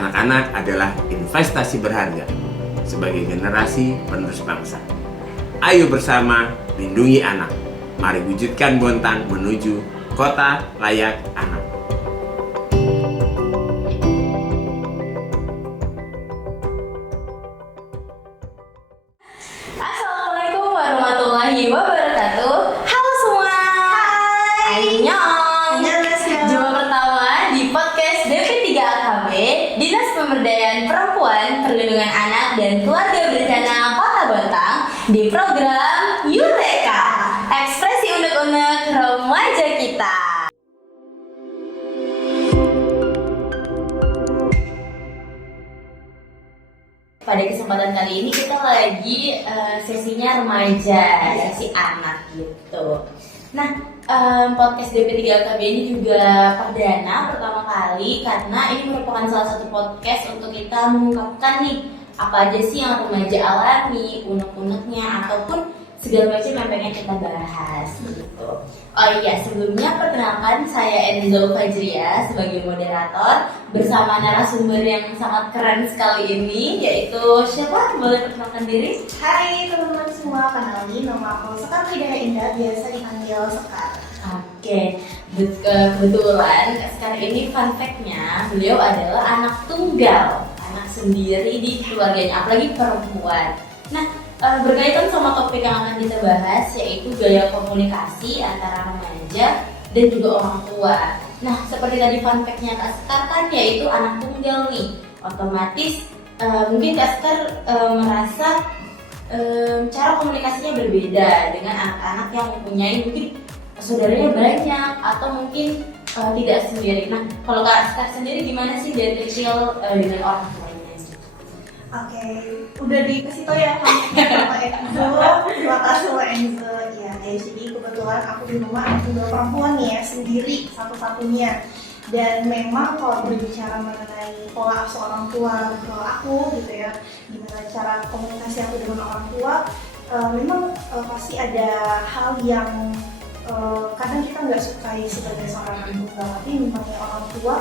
Anak-anak adalah investasi berharga sebagai generasi penerus bangsa. Ayo bersama lindungi anak. Mari wujudkan Bontang menuju kota layak anak. Assalamualaikum warahmatullahi wabarakatuh. Halo semua. Hai. Annyeong. Jumpa pertama di podcast DP3AKB, Dinas Pemberdayaan Perempuan, Perlindungan Anak dan Keluarga Berencana Kota Bontang di program Yureka, ekspresi unek-unek remaja kita. Pada kesempatan kali ini kita lagi sesinya remaja, sesi anak gitu. Nah, podcast DP3AKB ini juga perdana pertama kali karena ini merupakan salah satu podcast untuk kita mengungkapkan nih apa aja sih yang remaja alami, unek-uneknya ataupun segala macam yang pengen kita bahas gitu. Oh iya, sebelumnya perkenalkan saya Enzo Fajria sebagai moderator bersama narasumber yang sangat keren sekali ini, yaitu siapa? Boleh perkenalkan diri? Hai teman-teman semua, kenalin nama aku Sekar Hidayah Indah, biasa dipanggil Sekar. Oke, kebetulan sekarang ini fun fact-nya beliau adalah anak tunggal, anak sendiri di keluarganya, apalagi perempuan. Nah, berkaitan sama topik yang akan kita bahas, yaitu gaya komunikasi antara remaja dan juga orang tua. Nah, seperti tadi fun fact-nya Kak Sekar kan, yaitu anak tunggal nih. Otomatis mungkin Kak Sekar merasa cara komunikasinya berbeda dengan anak-anak yang mempunyai mungkin saudaranya banyak atau mungkin tidak sendiri. Nah, kalau Kak Sekar sendiri gimana sih dari kecil dengan orang tuanya? Oke, udah dikasih tau ya sama Enzo. Terima kasih sama Enzo. Ya, jadi kebetulan aku di rumah anak tunggal perempuan nih ya, sendiri satu-satunya. Dan memang kalau berbicara mengenai pola asuh orang tua ke aku gitu ya, gimana cara komunikasi aku dengan orang tua, memang pasti ada hal yang kadang kita nggak sukai sebagai seorang anak tunggal, tapi memangnya orang tua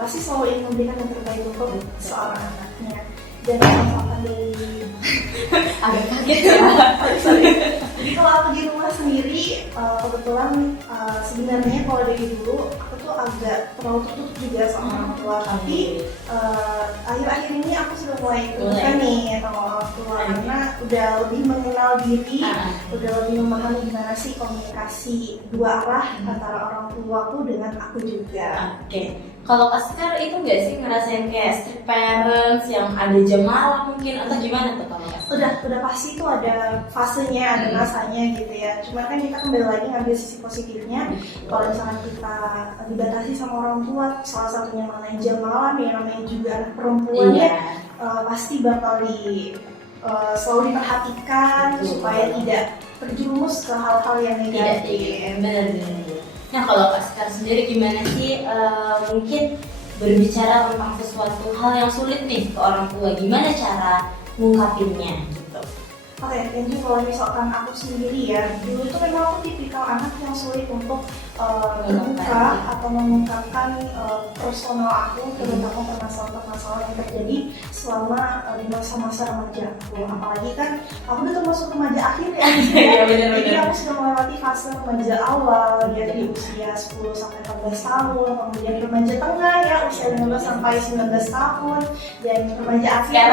pasti selalu ingin memberikan yang terbaik untuk seorang anaknya. Dan misalkan dari agak kaget ya. Jadi kalau aku di rumah sendiri, kebetulan sebenarnya kalau dari dulu aku tuh agak terlalu tertutup juga sama orang tua. Tapi akhir-akhir ini aku sudah mulai terbuka nih sama orang tua karena udah lebih mengenal diri, udah lebih memahami gimana sih komunikasi dua arah antara orang tuaku dengan aku juga. Oke. Kalau Kak Sekar itu nggak sih ngerasain kayak strict parents yang ada jam malam mungkin atau gimana tuh kalau Kak Sekar? Udah pasti tuh ada fasenya, ada masanya gitu ya. Cuma kan kita kembali lagi ngambil sisi positifnya. Kalau misalkan kita dibatasi sama orang tua, salah satunya mengenai jam malam ya, namanya juga anak perempuan ya, pasti bakal selalu diperhatikan supaya tidak terjerumus ke hal-hal yang negatif. Benar. Nah, kalau Kak Sekar sendiri gimana sih mungkin berbicara tentang sesuatu hal yang sulit nih ke orang tua, gimana cara ngungkapinnya gitu? Oke, jadi kalau misalkan aku sendiri ya, dulu itu memang aku tipikal anak yang sulit untuk terbuka atau mengungkapkan personal aku, terutama permasalahan-permasalahan yang terjadi selama di masa-masa remaja aku. Apalagi kan aku udah termasuk remaja akhir ya, jadi aku sudah melewati fase remaja awal ya, dari usia 10 sampai 14 tahun, kemudian remaja tengah ya, usia 15 sampai 19 tahun, dan remaja akhir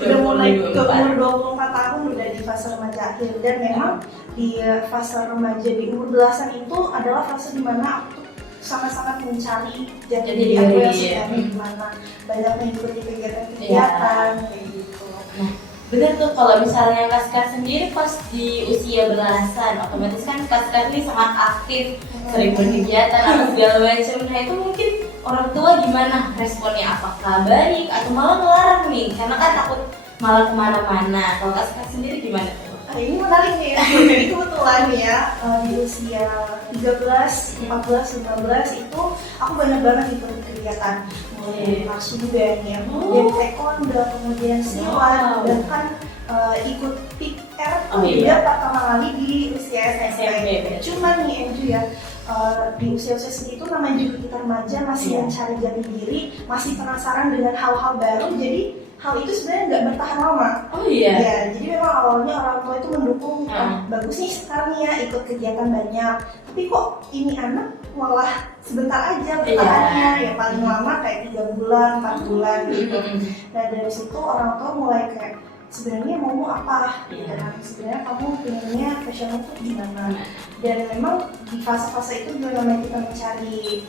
udah mulai ke umur 24 tahun udah di fase remaja akhir. Dan memang di fase remaja di umur belasan itu adalah fase dimana aku tuh sangat-sangat mencari jati diri aku yang sebenarnya gimana, banyak mengikuti kegiatan-kegiatan kayak gitu. Nah, bener tuh kalau misalnya Kak Sekar sendiri pas di usia belasan, otomatis kan Kak Sekar ini sangat aktif, sering berkegiatan atau segala macam. Nah, itu mungkin orang tua gimana responnya, apakah baik atau malah ngelarang nih, karena kan takut malah kemana-mana. Kalau Kak Sekar sendiri gimana tuh? Nah, ini menarik nih ya. Jadi kebetulan ya di usia 13, 14, 15 itu aku banyak banget ikut kegiatan, mulai dari masuk band ya, kemudian taekwondo, kemudian silat, bahkan ikut PIK juga pertama kali di usia SMP. Cuman nih Enju ya, di usia-usia segitu namanya juga kita remaja, masih mencari jati diri, masih penasaran dengan hal-hal baru, jadi hal itu sebenarnya nggak bertahan lama. Oh iya. Ya, jadi memang awalnya orang tua itu mendukung, bagus nih sekarang ya ikut kegiatan banyak. Tapi kok ini anak malah sebentar aja bertahannya, ya paling lama kayak 3 bulan, 4 bulan gitu. Nah dari situ orang tua mulai kayak sebenarnya mau apa? Dan sebenarnya kamu pengennya passion itu gimana? Dan memang di fase-fase itu juga namanya kita mencari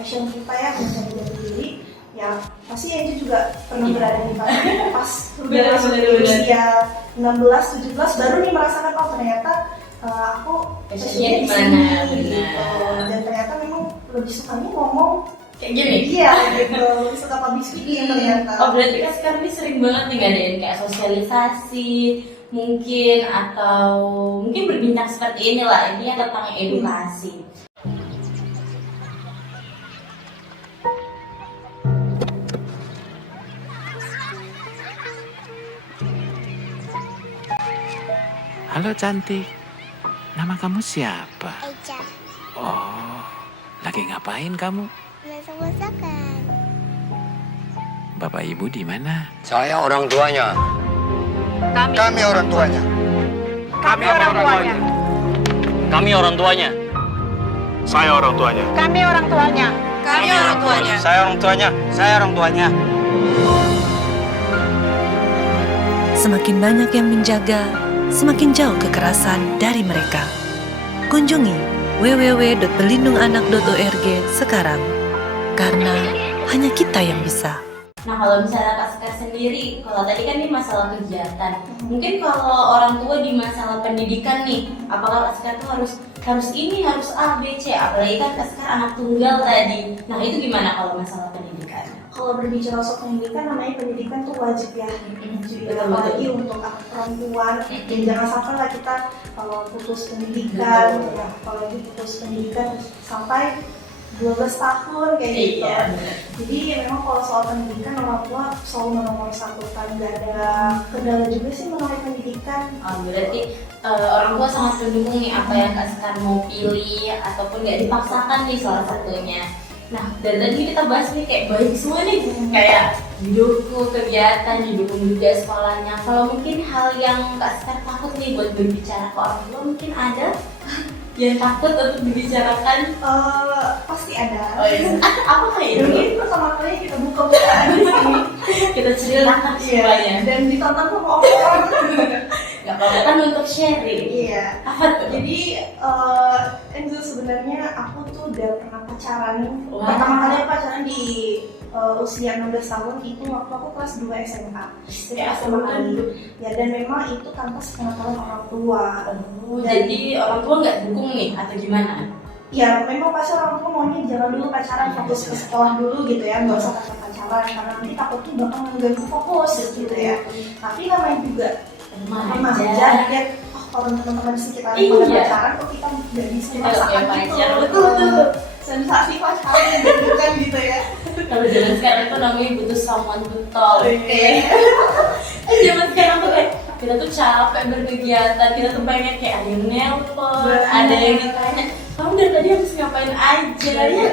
passion kita ya, mencari jati diri. Ya pasti Angie juga pernah berada di fase pas udah masuk di usia 16-17 baru nih merasakan oh ternyata aku passionnya di sini gitu. Dan ternyata memang lebih sukanya ngomong kayak gini. Iya gitu, lebih suka public speaking ternyata. Oh berarti kan sekarang ini sering banget nih ngadain kayak sosialisasi mungkin atau mungkin berbincang seperti inilah, intinya tentang edukasi. Halo cantik, nama kamu siapa? Eja, Oh, lagi ngapain kamu? masak-masakan. Bapak ibu di mana? Saya orang tuanya. Kami orang tuanya. Kami orang tuanya. Kami orang tuanya. Saya orang tuanya. Kami orang tuanya. Kami orang tuanya. Saya orang tuanya. Saya orang tuanya. Semakin banyak yang menjaga, semakin jauh kekerasan dari mereka. Kunjungi www.pelindunganak.org sekarang, karena hanya kita yang bisa. Nah kalau misalnya Kak Sekar sendiri, kalau tadi kan ini masalah kegiatan, mungkin kalau orang tua di masalah pendidikan nih, apakah Kak Sekar tuh harus ini, harus A, B, C, apalagi kan Kak Sekar anak tunggal tadi. Nah itu gimana kalau masalah pendidikan? Kalau berbicara soal pendidikan, namanya pendidikan tuh wajib ya, apalagi untuk anak perempuan. Dan jangan sampai lah kita putus pendidikan, ya, apalagi putus pendidikan sampai 12 tahun kayak gitu. Jadi memang kalau soal pendidikan orang tua selalu menomorsatukan, gak ada kendala juga sih mengenai pendidikan. Berarti orang tua sangat mendukung nih apa yang Kak Sekar mau pilih ataupun gak dipaksakan nih salah satunya. Nah dari tadi kita bahas nih kayak baik semua nih, kayak didukung kegiatan, didukung juga sekolahnya. Kalau mungkin hal yang Kak Sekar takut nih buat berbicara ke orang tua, mungkin ada yang takut untuk dibicarakan? Pasti ada. Oh iya. Apa kayak itu? Mungkin pertama kali kita buka-bukaan di sini. Kita ceritakan semuanya. Dan ditonton sama orang. Gak apa-apa kan untuk sharing. Iya. Apa tuh? Jadi Enzo sebenarnya aku tuh udah pernah pacaran. Wah. Pertama kali aku pacaran di usia 16 tahun itu waktu aku kelas 2 SMA. Jadi SMA dulu. Ya dan memang itu tanpa sepengetahuan orang tua. Jadi orang tua nggak dukung nih atau gimana? Ya memang pasti orang tua maunya jangan dulu pacaran, fokus ke sekolah dulu gitu ya, nggak usah pacaran karena nanti takutnya bakal mengganggu fokus gitu ya. Tapi namanya juga remaja dan kalau teman-teman di sekitar pada pacaran kok kita nggak bisa merasakan gitu. Betul. Sensasi pacaran gitu kan gitu ya. Kalau zaman sekarang itu namanya butuh someone to talk. Zaman sekarang tuh kayak kita tuh capek berkegiatan, kita tuh pengen kayak ada yang nelpon, ada yang ditanya, kamu dari tadi habis ngapain aja ya?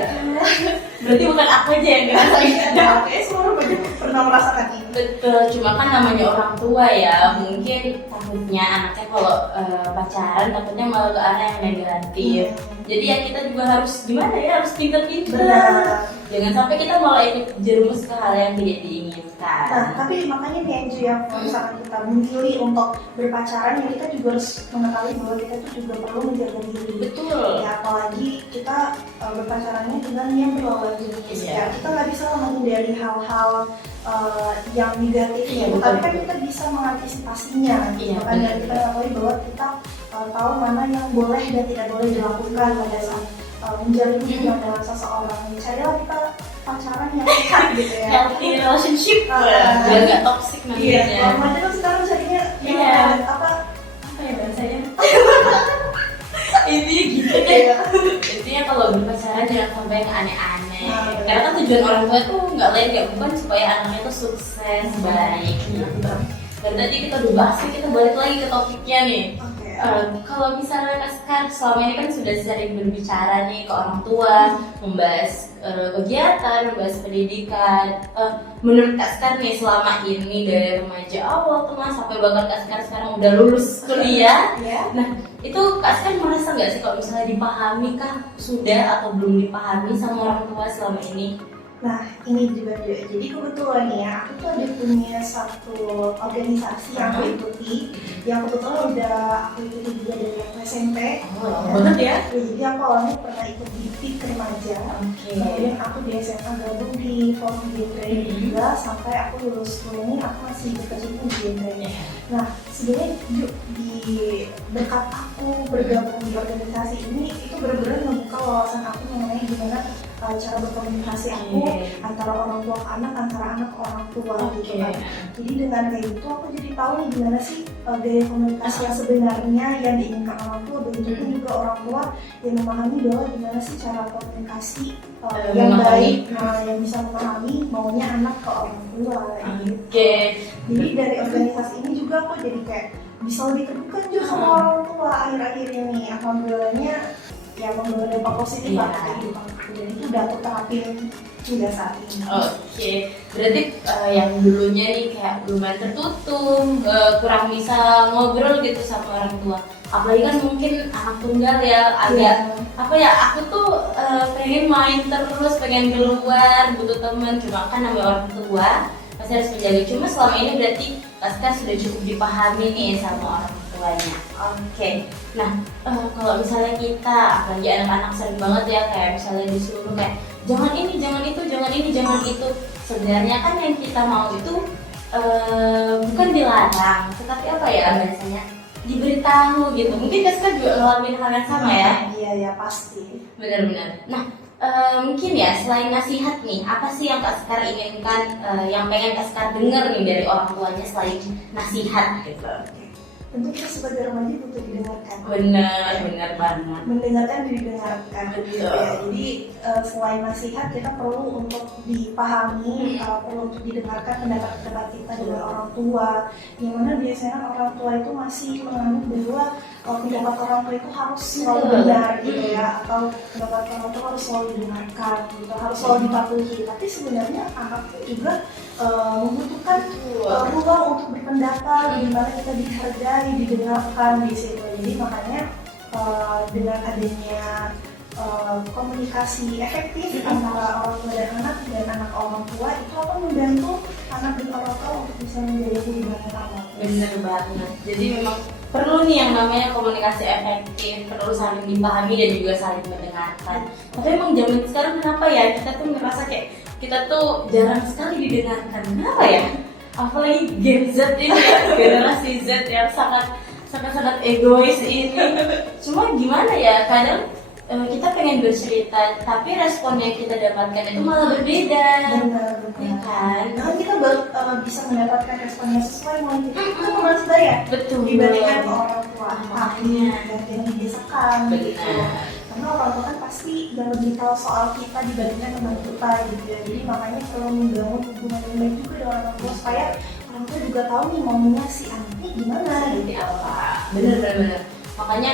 Berarti bukan aku aja yang ngerasain. Kayaknya semua orang banyak pernah merasakan ini. Betul, cuma kan namanya orang tua ya, mungkin takutnya anaknya kalau pacaran takutnya malah ke arah yang negatif. Jadi ya kita juga harus gimana ya, harus pintar-pintar. Jangan sampai kita malah ikut jerumus ke hal yang tidak diinginkan. Nah, tapi makanya nih Anju ya, kalau misalkan kita memilih untuk berpacaran, ya kita juga harus mengetahui bahwa kita tuh juga perlu menjaga diri. Betul. Ya apalagi kita berpacarannya dengan yang berlawan jenis. Ya kita nggak bisa menghindari hal-hal yang negatif ya, tapi kan kita bisa mengantisipasinya. Bahkan dan kita ketahui bahwa kita tahu mana yang boleh dan tidak boleh dilakukan pada saat menjalin hubungan dengan seseorang. Carilah kita pacaran yang sehat gitu ya. Healthy relationship, biar nggak toxic nantinya. Iya, kalau aja kan sekarang carinya yang apa ya bahasanya? Intinya gitu deh. Intinya kalau berpacaran jangan sampai yang aneh-aneh. Karena kan tujuan orang tua tuh nggak lain nggak bukan supaya anaknya tuh sukses, baik gitu. Dan tadi kita udah bahas, kita balik lagi ke topiknya nih. Kalau misalnya Kak Sekar selama ini kan sudah sering berbicara nih ke orang tua, membahas kegiatan, membahas pendidikan. Menurut Kak Sekar nih selama ini dari remaja awal teman sampai bahkan Kak Sekar sekarang udah lulus kuliah. Nah itu Kak Sekar merasa nggak sih kalau misalnya dipahami kah sudah atau belum dipahami sama orang tua selama ini? Nah, ini juga jadi kebetulan ya, aku tuh ada punya satu organisasi yang aku ikuti, yang kebetulan udah aku ikuti juga dari aku SMP. Banget ya? Jadi aku awalnya pernah ikut di PIK remaja, kemudian aku di SMA gabung di Forum Genre juga, sampai aku lulus kuliah ini aku masih berkecimpung di genre. Nah, sebenarnya di berkat aku bergabung di organisasi ini, itu benar-benar membuka wawasan aku mengenai gimana cara berkomunikasi aku antara orang tua ke anak, antara anak ke orang tua gitu kan. Jadi dengan kayak gitu aku jadi tahu nih gimana sih gaya komunikasi yang sebenarnya yang diinginkan orang tua, begitu juga orang tua yang memahami bahwa gimana sih cara komunikasi yang baik, yang bisa memahami maunya anak ke orang tua gitu. Jadi dari organisasi ini juga aku jadi kayak bisa lebih terbuka juga sama orang tua akhir-akhir ini. Alhamdulillahnya ya membawa dampak positif lah kehidupan aku, dan itu udah aku terapin hingga saat ini. Berarti yang dulunya nih kayak lumayan tertutup, kurang bisa ngobrol gitu sama orang tua. Apalagi kan mungkin anak tunggal ya, agak apa ya, aku tuh pengen main terus, pengen keluar, butuh teman, cuma kan namanya orang tua pasti harus menjaga. Cuma selama ini berarti Kak sudah cukup dipahami nih sama orang tuanya. Nah kalau misalnya kita, apalagi anak-anak sering banget ya kayak misalnya disuruh kayak jangan ini, jangan itu, jangan ini, jangan itu. Sebenarnya kan yang kita mau itu bukan dilarang, tetapi apa ya biasanya diberitahu gitu. Mungkin Kak juga ngalamin hal yang sama ya? Iya pasti. Benar-benar. Nah mungkin ya selain nasihat nih, apa sih yang Kak Sekar inginkan, yang pengen Kak Sekar dengar nih dari orang tuanya selain nasihat gitu? Tentu kita sebagai remaja butuh didengarkan. Benar banget. Mendengarkan didengarkan. Betul. Ya, jadi selain nasihat kita perlu untuk dipahami, perlu untuk didengarkan pendapat-pendapat kita dengan orang tua. Yang mana biasanya orang tua itu masih menganggap bahwa pendapat orang tua itu harus selalu benar gitu ya, atau pendapat orang tua harus selalu didengarkan, gitu, harus selalu dipatuhi. Tapi sebenarnya anak juga membutuhkan ruang untuk berpendapat, di mana kita dihargai, didengarkan di situ. Jadi makanya dengan adanya komunikasi efektif antara orang tua dan anak orang tua itu akan membantu anak dan orang tua untuk bisa menjaga hubungan yang aman. Bener banget. Jadi memang perlu nih yang namanya komunikasi efektif, perlu saling dipahami dan juga saling mendengarkan. Tapi emang zaman sekarang kenapa ya kita tuh merasa kayak kita tuh jarang sekali didengarkan. Kenapa ya? Apalagi Gen Z ini ya, generasi Z yang sangat egois ini. Cuma gimana ya, kadang kita pengen bercerita, tapi respon yang kita dapatkan itu malah berbeda. Benar. Kan? Nah kita baru bisa mendapatkan respon yang sesuai dengan kita. Itu menurut saya. Betul. Dibandingkan orang tua, Makanya. yang dibiasakan gitu. Karena orang tua kan pasti yang lebih tahu soal kita dibandingkan teman kita gitu ya. Jadi makanya perlu membangun hubungan yang baik juga dengan orang tua supaya orang tua juga tahu nih maunya si anaknya gimana gitu. Apa? Bener. Makanya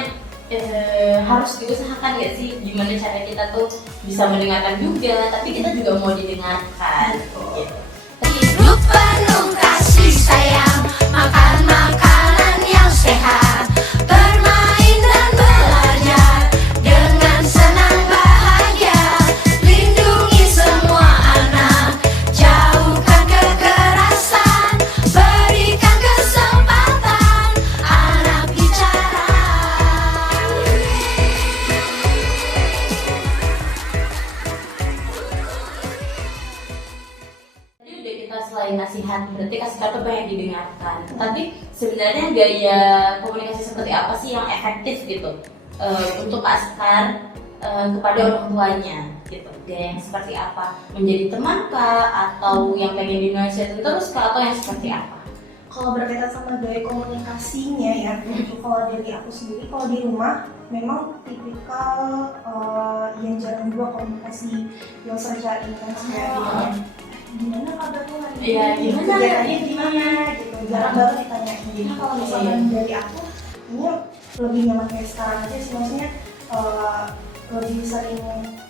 harus diusahakan ya sih gimana cara kita tuh bisa mendengarkan juga, tapi kita juga mau didengarkan. Gitu. Hidup penuh kasih sayang, makan makanan yang sehat, bermain dan belajar dengan senang bahagia, lindungi semua anak, jauhkan kekerasan, berikan kesempatan anak bicara. Selain nasihat, berarti Kak Sekar tuh pengen didengarkan. Tapi sebenarnya gaya komunikasi seperti apa sih yang efektif gitu untuk Kak Sekar kepada orang tuanya gitu? Gaya yang seperti apa? Menjadi teman kah? Atau yang pengen dinasihatin terus kah? Atau yang seperti apa? Kalau berkaitan sama gaya komunikasinya ya, kalau dari aku sendiri, kalau di rumah memang tipikal yang jarang juga komunikasi yang secara intens kayak gimana kabarnya hari ini? Iya, Kerjaannya gimana gitu, jarang banget ditanyain. Jadi kalau misalkan dari aku, ini lebih nyaman kayak sekarang aja sih, maksudnya lebih sering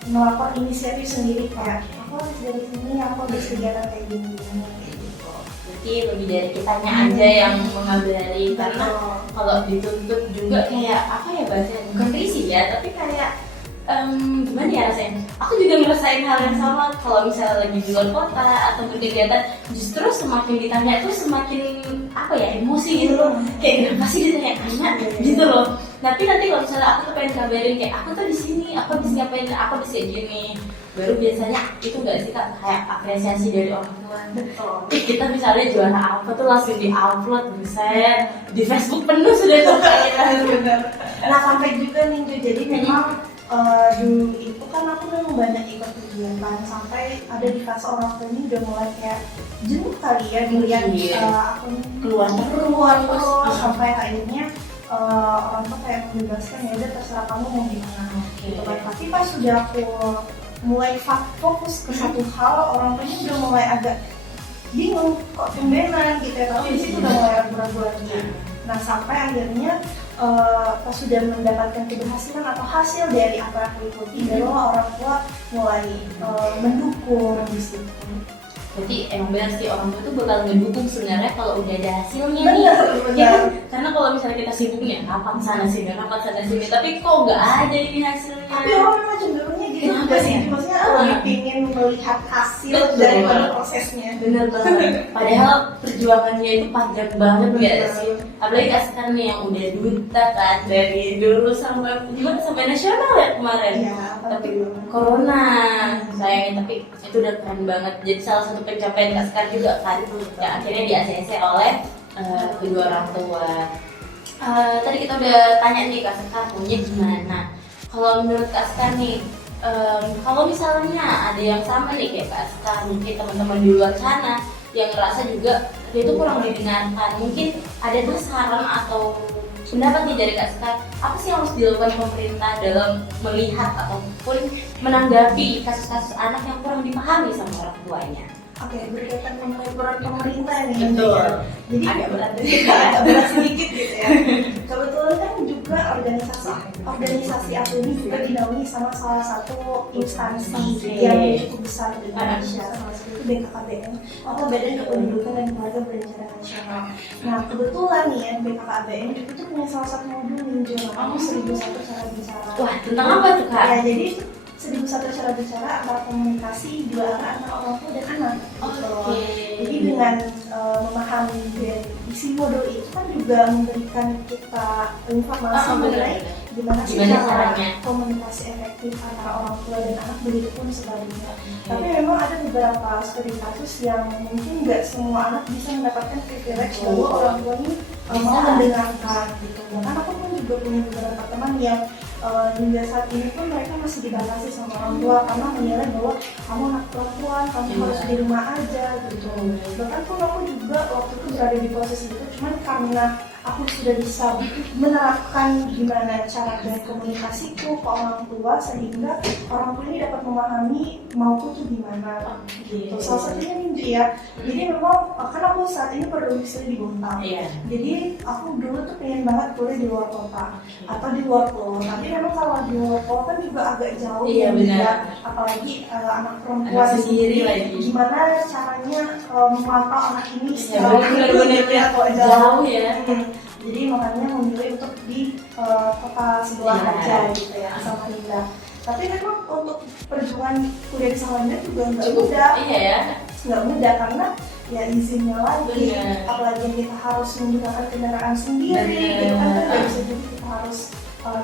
melakukan inisiatif sendiri kayak aku harus dari sini, aku harus kegiatan kayak gini gitu. Berarti lebih dari kitanya aja yang mengabari, karena kalau dituntut juga kayak apa ya bahasanya, bukan risih ya, tapi kayak gimana ya rasanya? Aku juga ngerasain hal yang sama kalau misalnya lagi di luar kota atau berkegiatan, justru semakin ditanya itu semakin apa ya, emosi gitu loh. Kayak kenapa sih ditanya-tanya gitu loh. Tapi nanti kalau misalnya aku tuh pengen kabarin kayak aku tuh di sini, aku bisa ngapain, aku bisa gini, baru biasanya itu nggak sih Kak, kayak apresiasi dari orang tua. Betul. Kita misalnya juara apa tuh langsung di-upload, buset, di Facebook penuh sudah tuh kayak Benar. Nah sampai juga nih Jo, jadi memang dulu itu kan aku memang banyak ikut kegiatan sampai ada di fase orang tua ini udah mulai kayak jenuh kali ya dilihat aku keluar terus sampai akhirnya orang tua kayak membebaskan, ya udah terserah kamu mau gimana gitu kan. Tapi pas sudah aku mulai fokus ke satu hal, orang tuanya udah mulai agak bingung kok tumbenan gitu ya, tapi di situ udah mulai ragu-ragu lagi. Nah sampai akhirnya pas sudah mendapatkan keberhasilan atau hasil dari apa yang aku ikuti, barulah orang tua mulai mendukung di situ. Berarti emang benar sih, orang tua tuh bakal ngedukung sebenarnya kalau udah ada hasilnya nih. Benar. Ya kan? Karena kalau misalnya kita sibuknya kapan sana sini, tapi kok nggak ada ini hasilnya. Tapi orang memang cenderungnya gitu juga sih, maksudnya lebih pingin melihat hasil daripada prosesnya. Bener banget. Padahal perjuangannya itu panjang banget ya sih. Apalagi Kak sekarang nih yang udah duta kan, dari dulu sampai nasional ya kemarin. Iya, Tapi corona sayangnya, tapi itu udah keren banget. Jadi salah satu pencapaian Kak Sekar juga kan, yang akhirnya di-ACC oleh kedua orang tua. Tadi kita udah tanya nih Kak Sekar punya gimana. Kalau menurut Kak Sekar nih, kalau misalnya ada yang sama nih kayak Kak Sekar, mungkin teman-teman di luar sana yang ngerasa juga dia itu kurang didengarkan, mungkin ada tuh saran atau pendapat nih dari Kak Sekar, apa sih yang harus dilakukan pemerintah dalam melihat ataupun menanggapi kasus-kasus anak yang kurang dipahami sama orang tuanya? Oke, berkaitan mengenai peran pemerintah nih. Betul. Jadi Agak berat agak berat sedikit gitu ya. Kebetulan kan juga organisasi aku ini juga dinaungi sama salah satu instansi yang cukup besar di Indonesia, salah satu itu BKKBN atau Badan Kependudukan dan Keluarga Berencana Nasional. Nah kebetulan nih ya, BKKBN itu punya salah satu modul yang namanya 1001 Cara Bicara. Wah, tentang apa tuh Kak? Ya, jadi 1001 cara bicara antara komunikasi dua arah antara orang tua dan anak. Oke. Jadi dengan memahami dari isi modul itu kan juga memberikan kita informasi mengenai gimana sih cara komunikasi efektif antara orang tua dan anak, begitu pun sebaliknya. Tapi memang ada beberapa studi kasus yang mungkin nggak semua anak bisa mendapatkan privilege bahwa orang tua ini mau mendengarkan gitu. Bahkan aku pun juga punya beberapa teman yang hingga saat ini pun mereka masih dibatasi sama orang tua karena menilai bahwa kamu anak perempuan, kamu harus di rumah aja gitu. Bahkan pun aku juga waktu itu berada di posisi itu, cuman karena aku sudah bisa menerapkan gimana cara berkomunikasiku ke orang tua sehingga orang tua ini dapat memahami mauku tuh gimana gitu. Salah satunya nih ya, jadi memang kan aku saat ini berdomisili di Bontang. Jadi aku dulu tuh pengen banget kuliah di luar kota atau di luar pulau. Tapi memang kalau di luar pulau kan juga agak jauh ya, apalagi anak perempuan sendiri lagi. Gimana caranya memantau anak ini secara benar-benar jauh ya. Jadi makanya memilih untuk di kota sebelah aja gitu ya, Samarinda. Tapi memang untuk perjuangan kuliah di Samarinda juga nggak mudah. Iya ya. Nggak mudah karena ya izinnya lagi, apalagi kita harus menggunakan kendaraan sendiri, gitu kan nggak bisa juga kita harus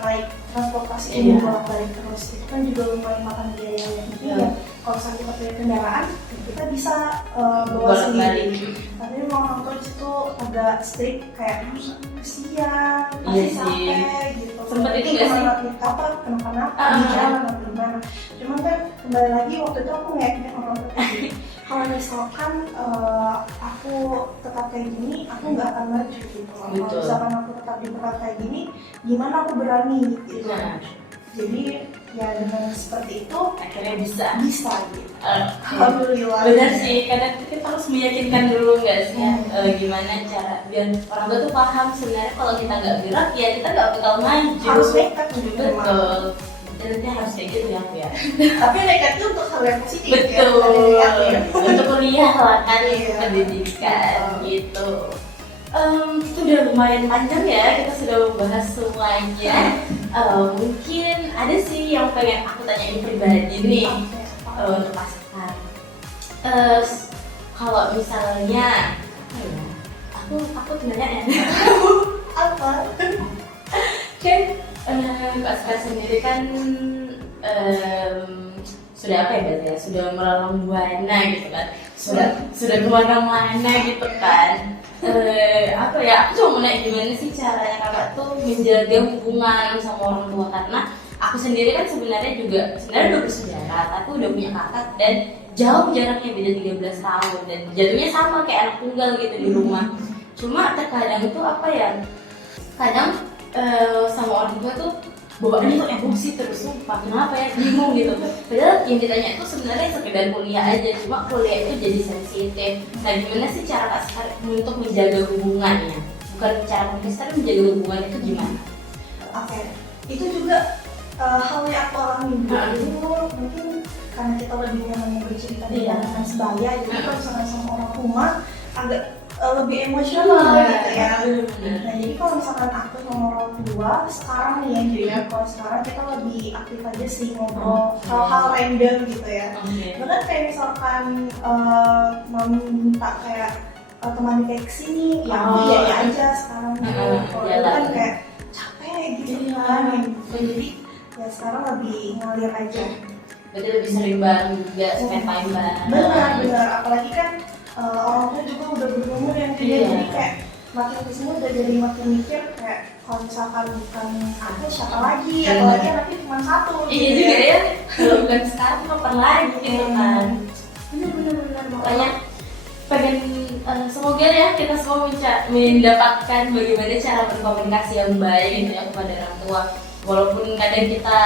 naik transportasi ini bolak-balik terus. Itu kan juga lumayan makan biaya yang tinggi ya. Kalau misalnya kita punya kendaraan, kita bisa bawa sendiri. Tapi memang orang tua itu agak strict kayak kesian, masih capek gitu. Sempet itu nggak sih? Kenapa-napa di jalan atau gimana? Cuman kan kembali lagi waktu itu aku ngeyakinin orang tua kalau misalkan aku tetap kayak gini, aku nggak akan maju gitu. Kalau misalkan aku tetap di tempat kayak gini, gimana aku berani gitu. Jadi ya dengan seperti itu akhirnya bisa gitu. Alhamdulillah. Benar sih, kadang kita harus meyakinkan dulu nggak sih gimana cara biar orang tua tuh paham sebenarnya kalau kita nggak gerak ya kita nggak bakal maju. Harus nekat juga. Betul. Dan nanti harus kayak gitu ya aku ya. Tapi nekatnya untuk hal yang positif. Betul. Ya? Untuk kuliah lah kan Iya. pendidikan gitu. Itu udah lumayan panjang ya, kita sudah membahas semuanya. Mungkin ada sih yang pengen aku tanyain pribadi nih untuk Mas Sekar. Kalau misalnya, aku nanya ya. Apa? Kan Pak Sekar sendiri kan sudah apa ya berarti ya, sudah melalang buana gitu kan, sudah kemana-mana gitu kan. Apa ya, aku cuma mau nanya gimana sih caranya kakak tuh menjaga hubungan sama orang tua, karena aku sendiri kan sebenarnya udah bersaudara tapi udah punya kakak dan jauh jaraknya, beda 13 tahun dan jatuhnya sama kayak anak tunggal gitu di rumah. Cuma terkadang itu apa ya, kadang sama orang tua tuh bawaannya tuh emosi terus, sumpah kenapa ya, bingung gitu. Padahal yang ditanya itu sebenarnya sekedar kuliah aja, cuma kuliah itu jadi sensitif. Nah gimana sih cara Kak Sekar untuk menjaga hubungannya? Bukan cara komunikasi, tapi menjaga hubungan itu gimana? Oke, itu juga hal yang aku alami dulu. Mungkin karena kita lebih nyaman bercerita di dalam sebaya, jadi kalau misalnya sama orang rumah agak lebih emosional gitu ya. Nah jadi kalau misalkan aku sama orang tua sekarang nih yang jadi kalau sekarang kita lebih aktif aja sih ngobrol hal-hal random gitu ya. Bahkan kayak misalkan mau minta kayak teman kayak kesini, ya aja sekarang gitu. Kalau itu kan kayak capek gitu kan. Jadi ya sekarang lebih ngalir aja. Berarti lebih sering bareng juga, spend time bareng. Benar, apalagi kan orang tua juga udah berumur yang gede, jadi kayak makin kesini udah jadi makin mikir kayak kalau misalkan bukan aku siapa lagi, apalagi anaknya cuma satu. Iya juga ya, kalau bukan sekarang kapan lagi gitu kan. Benar, makanya pengen semoga ya kita semua mendapatkan bagaimana cara berkomunikasi yang baik gitu ya kepada orang tua. Walaupun kadang kita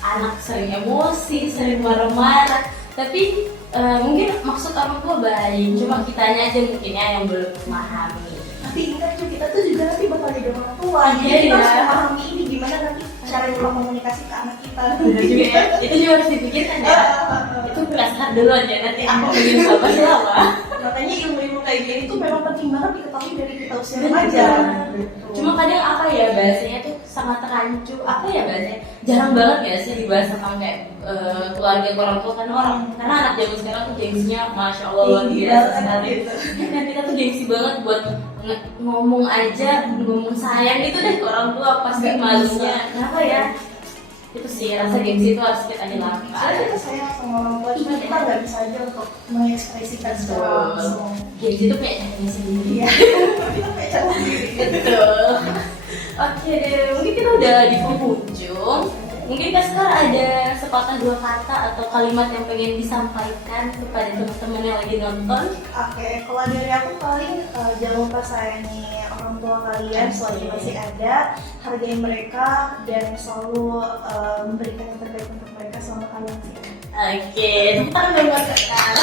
anak sering emosi, sering marah-marah, tapi mungkin maksud orang tua baik, cuma kitanya aja mungkin ya yang belum memahami. Tapi ingat juga kita tuh juga nanti bakal jadi orang tua, jadi kita harus memahami ini gimana nanti cara berkomunikasi ke anak kita. Juga ya, itu juga harus dipikirkan ya. Itu berdasar dulu aja, nanti aku bikin apa selama. Makanya ilmu-ilmu kayak gini tuh memang penting banget diketahui dari kita usia remaja. Cuma kadang apa ya bahasanya tuh sangat rancu, apa ya bahasanya jarang banget ya sih dibahas tentang kayak keluarga orang tua kan karena anak zaman sekarang tuh gengsinya masya Allah luar biasa sekali. Dan kita tuh gengsi banget buat ngomong sayang itu deh ke orang tua, pasti malunya. Kenapa ya? Itu sih rasa gengsi itu harus kita hilangkan. Soalnya kita sayang sama orang tua, cuma kita nggak bisa aja untuk mengekspresikan secara langsung. Gengsi itu kayak caranya sendiri. Iya, kita kayak cara sendiri. Betul. Oke deh, mungkin kita udah di penghujung. Mungkin Kak Sekar ada sepatah dua kata atau kalimat yang pengen disampaikan kepada teman-teman yang lagi nonton? Oke, kalau dari aku paling jangan lupa sayangi orang tua kalian selagi masih ada, hargai mereka dan selalu memberikan yang terbaik untuk mereka selama kalian masih ada. Oke, tepuk tangan buat Kak Sekar.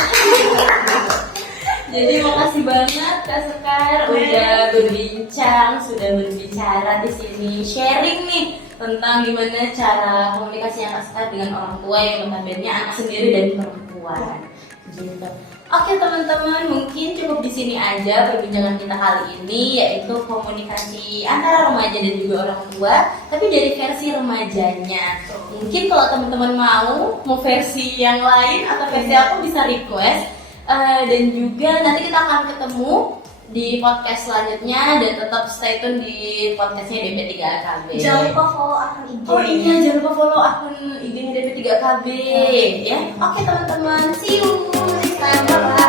Jadi makasih banget Kak Sekar udah berbincang, sudah berbicara di sini, sharing nih tentang gimana cara komunikasi Kak Sekar dengan orang tua yang notabene anak sendiri dan perempuan. Gitu. Oke teman-teman, mungkin cukup di sini aja perbincangan kita kali ini, yaitu komunikasi antara remaja dan juga orang tua, tapi dari versi remajanya. Mungkin kalau teman-teman mau versi yang lain atau versi aku bisa request. Dan juga nanti kita akan ketemu di podcast selanjutnya dan tetap stay tune di podcastnya DP3KB. Jangan lupa follow akun IG. Oh iya, jangan lupa follow akun IG-nya DP3KB ya. Oke teman-teman, see you next time. Bye.